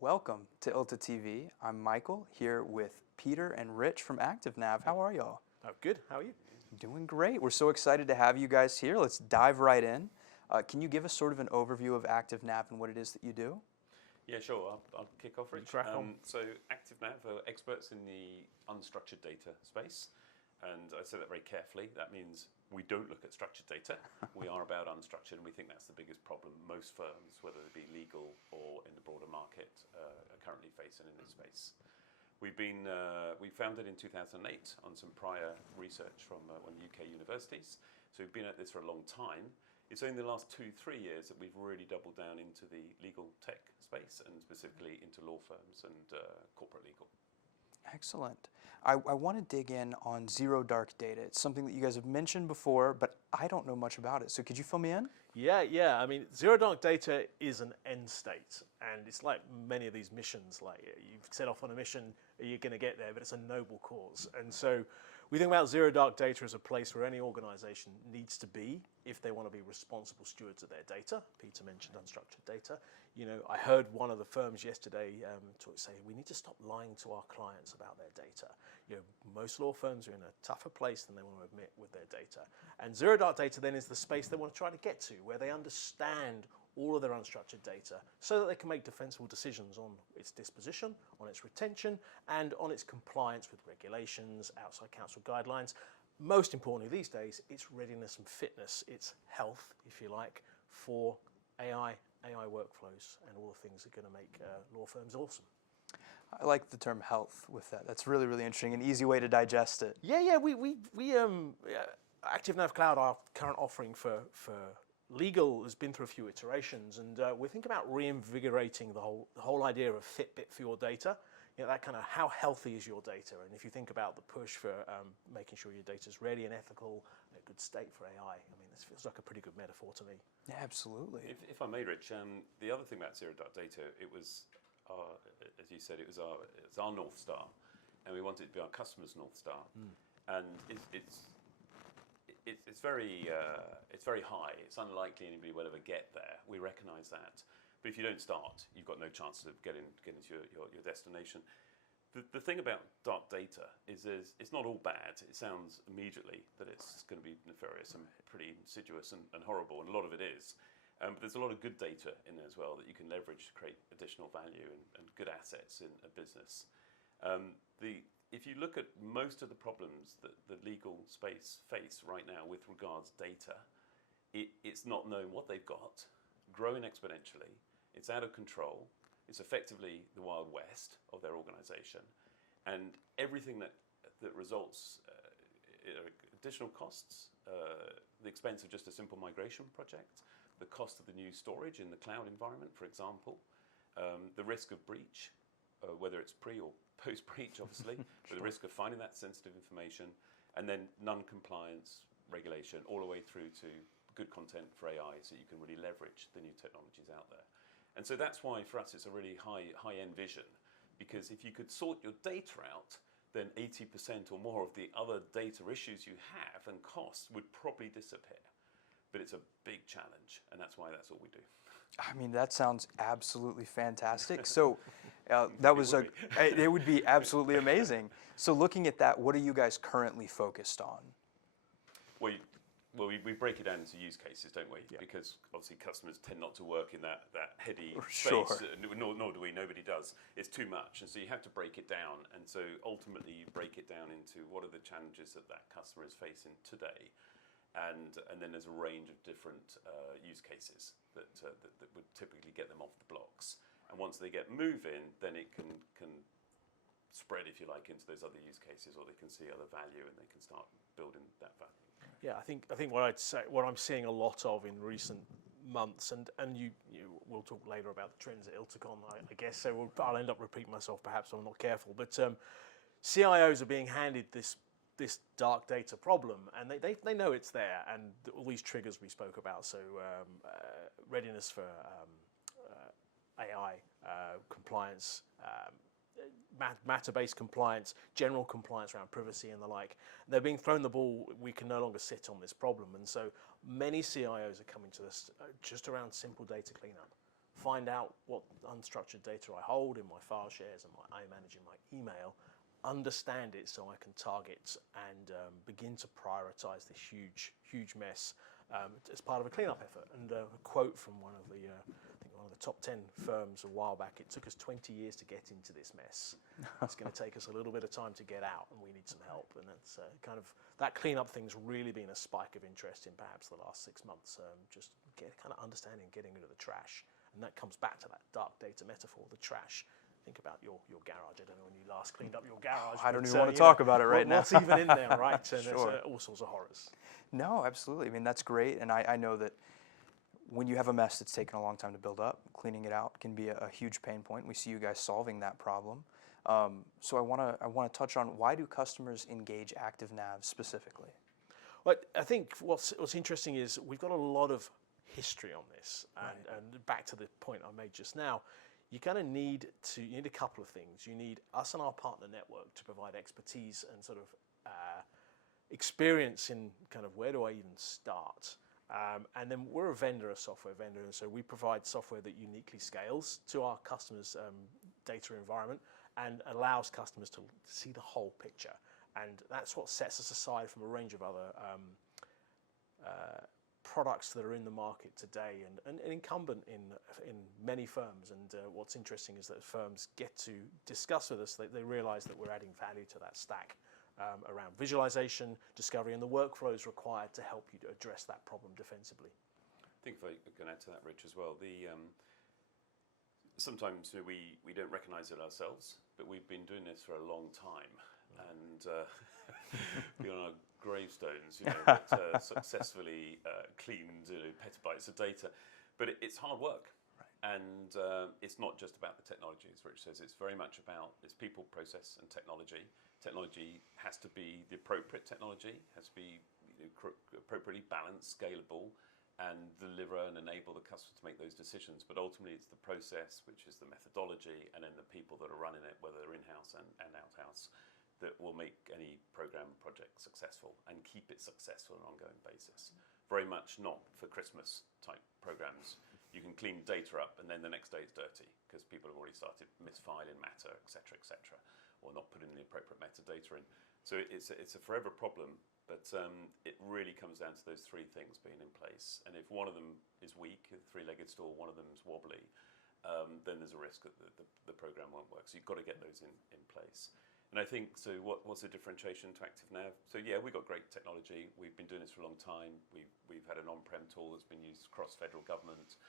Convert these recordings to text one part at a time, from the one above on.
Welcome to ILTA TV. I'm Michael, here with Peter and Rich from ActiveNav. How are y'all? Oh, good. How are you? Doing great. We're so excited to have you guys here. Let's dive right in. Can you give us sort of an overview of ActiveNav and what it is that you do? Yeah, sure. I'll kick off, Rich. So ActiveNav are experts in the unstructured data space. And I say that very carefully. That means we don't look at structured data. We are about unstructured, and we think that's the biggest problem most firms, whether they be legal or in the broader market, are currently facing in this space. We founded in 2008 on some prior research from one of the UK universities. So we've been at this for a long time. It's only the last 2-3 years that we've really doubled down into the legal tech space and specifically into law firms and corporate legal. Excellent. I want to dig in on zero dark data. It's something that you guys have mentioned before, but I don't know much about it. So could you fill me in? Yeah. I mean, zero dark data is an end state, and it's like many of these missions. Like you've set off on a mission, you're going to get there, but it's a noble cause. And so we think about zero dark data as a place where any organization needs to be if they want to be responsible stewards of their data. Peter mentioned unstructured data. You know, I heard one of the firms yesterday say we need to stop lying to our clients about their data. You know, most law firms are in a tougher place than they want to admit with their data. And zero dark data then is the space they want to try to get to, where they understand all of their unstructured data so that they can make defensible decisions on its disposition, on its retention, and on its compliance with regulations, outside counsel guidelines. Most importantly these days, it's readiness and fitness, it's health, if you like, for AI workflows and all the things that are going to make law firms awesome. I like the term health with that. That's really, really interesting. An easy way to digest it. Yeah. ActiveNav Cloud, our current offering for legal, has been through a few iterations, and we're thinking about reinvigorating the whole idea of Fitbit for your data. You know, that kind of how healthy is your data, and if you think about the push for making sure your data is ready and ethical, in a good state for AI. I mean, this feels like a pretty good metaphor to me. Yeah, absolutely. If I may, Rich, the other thing about zero dark data, it was, as you said, it's our North Star, and we want it to be our customers' North Star, and it's very high. It's unlikely anybody will ever get there. We recognise that. But if you don't start, you've got no chance of getting to your destination. The thing about dark data is it's not all bad. It sounds immediately that it's going to be nefarious and pretty insidious and horrible, and a lot of it is. But there's a lot of good data in there as well that you can leverage to create additional value and good assets in a business. If you look at most of the problems that the legal space face right now with regards data, it's not knowing what they've got, growing exponentially, it's out of control, it's effectively the Wild West of their organization, and everything that results additional costs, the expense of just a simple migration project, the cost of the new storage in the cloud environment, for example, the risk of breach, whether it's pre or post-breach, obviously, but the risk of finding that sensitive information, and then non-compliance regulation all the way through to good content for AI so you can really leverage the new technologies out there. And so that's why for us it's a really high-end vision, because if you could sort your data out, then 80% or more of the other data issues you have and costs would probably disappear. But it's a big challenge, and that's why that's all we do. I mean, that sounds absolutely fantastic. So it would be absolutely amazing. So looking at that, what are you guys currently focused on? Well, we break it down into use cases, don't we? Yeah. Because obviously customers tend not to work in that heady Sure. space, nor do we, nobody does. It's too much, and so you have to break it down. And so ultimately you break it down into what are the challenges that customer is facing today, and then there's a range of different use cases that would typically get them off the blocks. And once they get moving, then it can spread, if you like, into those other use cases, or they can see other value and they can start building that value. Yeah, I think what I'm seeing a lot of in recent months, and we'll talk later about the trends at ILTACON, I guess. So I'll end up repeating myself, perhaps if I'm not careful. But CIOs are being handed this dark data problem, and they know it's there, and all these triggers we spoke about. So readiness for AI, compliance, matter-based compliance, general compliance around privacy and the like. They're being thrown the ball. We can no longer sit on this problem. And so many CIOs are coming to us just around simple data cleanup. Find out what unstructured data I hold in my file shares and I manage in my email, understand it so I can target and begin to prioritize this huge mess as part of a cleanup effort. And a quote from one of the top 10 firms a while back: it took us 20 years to get into this mess. It's going to take us a little bit of time to get out, and we need some help. And that's kind of, that cleanup thing's really been a spike of interest in perhaps the last 6 months, just kind of understanding, getting rid of the trash. And that comes back to that dark data metaphor, the trash. Think about your garage. I don't know when you last cleaned up your garage. I don't even want to talk about it right now. What's even in there, right? And Sure. there's all sorts of horrors. No, absolutely. I mean, that's great. And I know that when you have a mess that's taken a long time to build up, cleaning it out can be a huge pain point. We see you guys solving that problem. So I want to touch on, why do customers engage ActiveNav specifically? Well, I think what's interesting is we've got a lot of history on this, and back to the point I made just now, you kind of need a couple of things. You need us and our partner network to provide expertise and sort of experience in kind of, where do I even start? And then we're a vendor, a software vendor, and so we provide software that uniquely scales to our customers' data environment and allows customers to see the whole picture. And that's what sets us aside from a range of other products that are in the market today and incumbent in many firms. And what's interesting is that firms get to discuss with us, they realize that we're adding value to that stack around visualization, discovery, and the workflows required to help you to address that problem defensively. I think if I can add to that, Rich, as well, sometimes we don't recognize it ourselves, but we've been doing this for a long time. And beyond our gravestones, that successfully cleaned petabytes of data. But it's hard work. Right. And it's not just about the technology, as Rich says. It's very much about its people, process, and technology. Technology has to be the appropriate technology, has to be appropriately balanced, scalable, and deliver and enable the customer to make those decisions. But ultimately, it's the process, which is the methodology, and then the people that are running it, whether they're in-house and out-house, that will make any program project successful and keep it successful on an ongoing basis. Very much not for Christmas type programs. You can clean data up and then the next day it's dirty because people have already started misfiling matter, et cetera, or not putting the appropriate metadata in. So it's a forever problem, but it really comes down to those three things being in place. And if one of them is weak, a three-legged stool, one of them is wobbly, then there's a risk that the program won't work. So you've got to get those in place. And I think, so what's the differentiation to ActiveNav? So yeah, we've got great technology. We've been doing this for a long time. We've had an on-prem tool that's been used across federal government,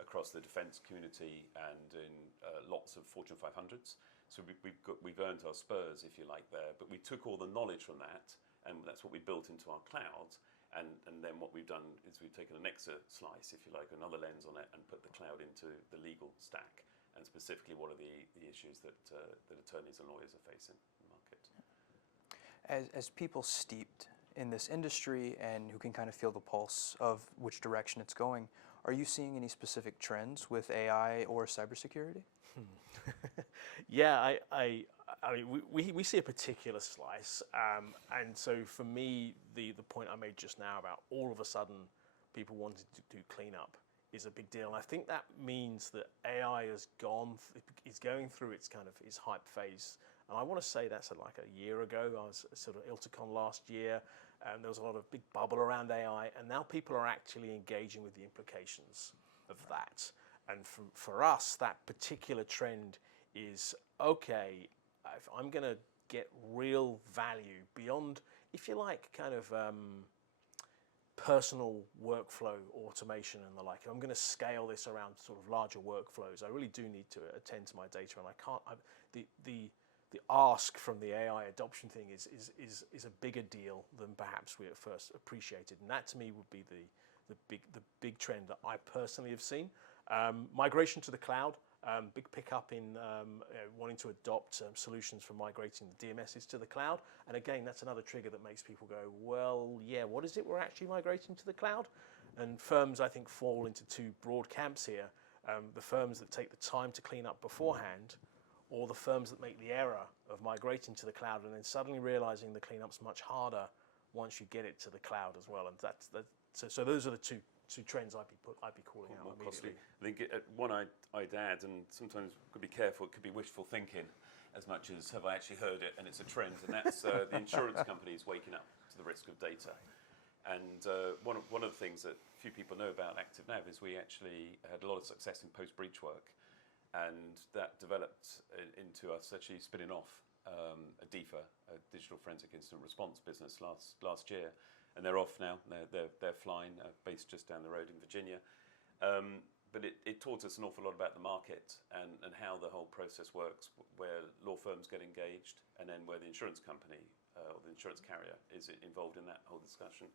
across the defense community, and in lots of Fortune 500s. So we've earned our spurs, if you like, there. But we took all the knowledge from that, and that's what we built into our cloud. And then what we've done is we've taken an extra slice, if you like, another lens on it, and put the cloud into the legal stack. And specifically, what are the issues that attorneys and lawyers are facing in the market? As people steeped in this industry and who can kind of feel the pulse of which direction it's going, are you seeing any specific trends with AI or cybersecurity? Yeah, I mean, we see a particular slice, and so for me, the point I made just now about all of a sudden people wanting to do cleanup is a big deal. And I think that means that AI is going through its hype phase. And I want to say that's like a year ago. I was sort of ILTACON last year, and there was a lot of big bubble around AI, and now people are actually engaging with the implications of that. And for us, that particular trend is, okay, if I'm going to get real value beyond, if you like, kind of personal workflow automation and the like, if I'm going to scale this around sort of larger workflows, I really do need to attend to my data, and I can't. The ask from the AI adoption thing is a bigger deal than perhaps we at first appreciated, and that to me would be the big trend that I personally have seen. Migration to the cloud, big pickup in wanting to adopt solutions for migrating the DMSs to the cloud. And again, that's another trigger that makes people go, well, yeah, what is it we're actually migrating to the cloud? And firms, I think, fall into two broad camps here. The firms that take the time to clean up beforehand or the firms that make the error of migrating to the cloud and then suddenly realizing the cleanup's much harder once you get it to the cloud as well. And so those are the two trends I'd be calling out More immediately. costly. I think one I'd add, and sometimes could be careful, it could be wishful thinking as much as have I actually heard it and it's a trend, and that's the insurance companies waking up to the risk of data. And one of the things that few people know about ActiveNav is we actually had a lot of success in post-breach work, and that developed into us actually spinning off a DIFA, a digital forensic incident response business last year, and they're off now. They're flying, based just down the road in Virginia. But it taught us an awful lot about the market and how the whole process works, where law firms get engaged, and then where the insurance company or the insurance carrier is involved in that whole discussion.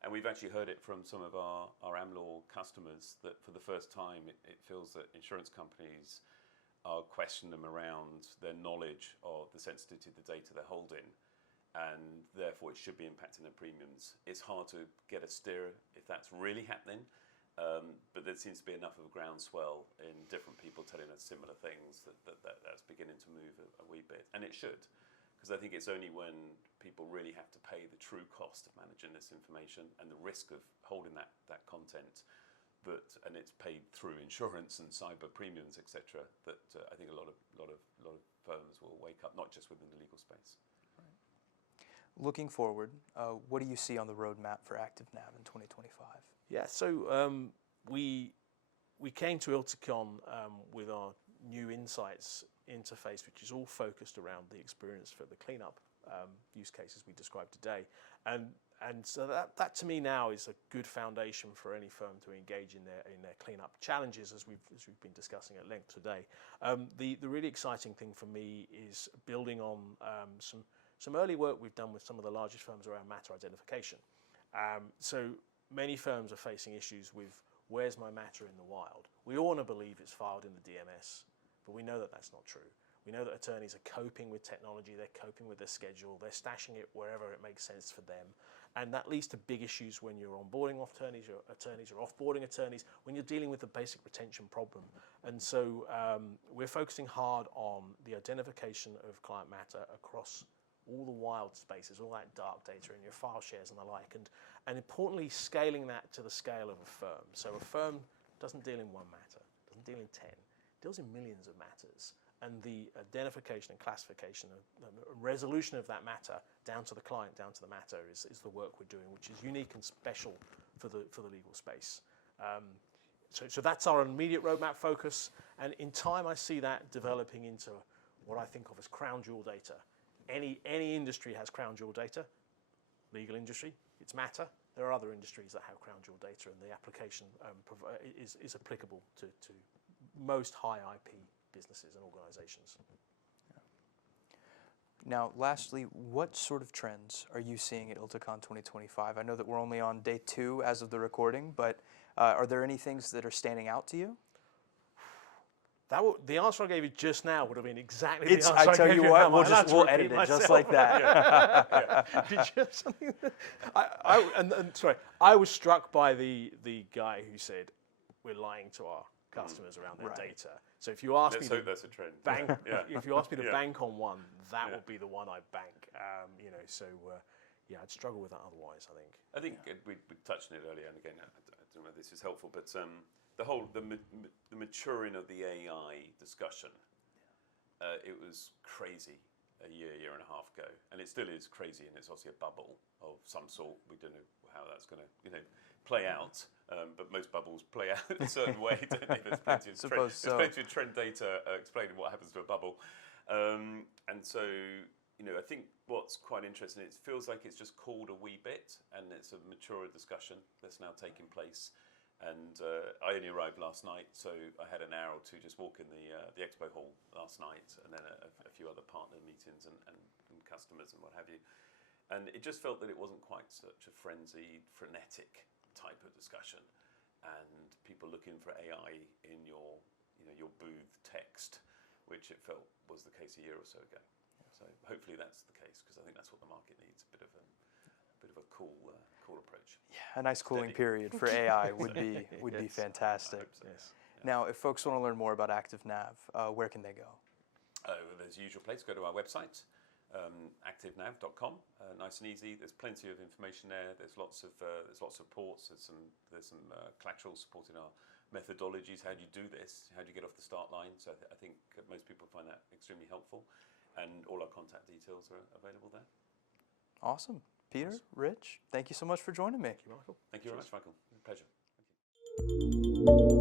And we've actually heard it from some of our AmLaw customers that for the first time it feels that insurance companies are questioning them around their knowledge of the sensitivity of the data they're holding, and therefore it should be impacting their premiums. It's hard to get a steer if that's really happening. But there seems to be enough of a groundswell in different people telling us similar things that's beginning to move a wee bit, and it should, because I think it's only when people really have to pay the true cost of managing this information and the risk of holding that content, and it's paid through insurance and cyber premiums, etc., that I think a lot of firms will wake up, not just within the legal space. Looking forward, what do you see on the roadmap for ActiveNav in 2025? Yeah, so we came to ILTACON with our new insights interface, which is all focused around the experience for the cleanup use cases we described today, and so that to me now is a good foundation for any firm to engage in their cleanup challenges, as we've been discussing at length today. The really exciting thing for me is building on some early work we've done with some of the largest firms around matter identification. So many firms are facing issues with where's my matter in the wild. We all want to believe it's filed in the DMS, but we know that that's not true. We know that attorneys are coping with technology, they're coping with their schedule, they're stashing it wherever it makes sense for them. And that leads to big issues when you're onboarding attorneys or offboarding attorneys, when you're dealing with the basic retention problem. And so we're focusing hard on the identification of client matter across all the wild spaces, all that dark data in your file shares and the like, and importantly scaling that to the scale of a firm. So a firm doesn't deal in one matter, doesn't deal in 10, deals in millions of matters, and the identification and classification and resolution of that matter down to the client, down to the matter is the work we're doing, which is unique and special for the legal space. So that's our immediate roadmap focus, and in time I see that developing into what I think of as crown jewel data. Any industry has crown jewel data. Legal industry, it's matter. There are other industries that have crown jewel data, and the application is applicable to most high IP businesses and organizations. Now, lastly, what sort of trends are you seeing at ILTACON 2025? I know that we're only on day 2 as of the recording, but are there any things that are standing out to you? The answer I gave you just now would have been exactly the answer I tell gave you you what, now. we'll edit it just like that. Did you have something? Sorry, I was struck by the guy who said we're lying to our customers around their data. So if you ask me to that's a trend. bank, if you ask me to bank on one, that would be the one I bank. I'd struggle with that otherwise. I think we touched on it earlier, and again, I don't know if this is helpful, but the maturing of the AI discussion, it was crazy a year and a half ago, and it still is crazy, and it's obviously a bubble of some sort. We don't know how that's going to play out, but most bubbles play out in a certain way, don't they? There's plenty of trend data explaining what happens to a bubble, and so I think what's quite interesting, it feels like it's just cooled a wee bit, and it's a mature discussion that's now taking place. And I only arrived last night, so I had an hour or two just walking the expo hall last night, and then a few other partner meetings and customers and what have you. And it just felt that it wasn't quite such a frenzied, frenetic type of discussion, and people looking for AI in your booth text, which it felt was the case a year or so ago. So hopefully that's the case, because I think that's what the market needs, a bit of a cool approach. Yeah, a nice cooling period for AI would be fantastic. So. Yes. Now, if folks want to learn more about ActiveNav, where can they go? There's the usual place. Go to our website, ActiveNav.com. Nice and easy. There's plenty of information there. There's lots of reports. There's some collateral supporting our methodologies. How do you do this? How do you get off the start line? So I think most people find that extremely helpful, and all our contact details are available there. Awesome. Peter, Rich, thank you so much for joining me. Thank you, Michael. Thank you very much, Michael. Pleasure. Thank you.